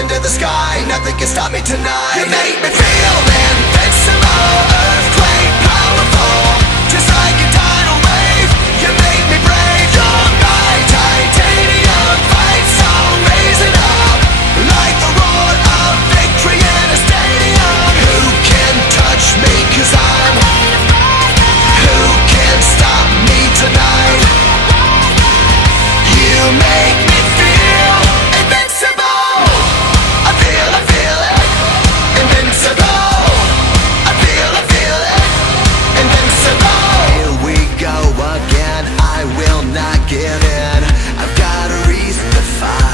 into the sky, nothing can stop me tonight. You make me feel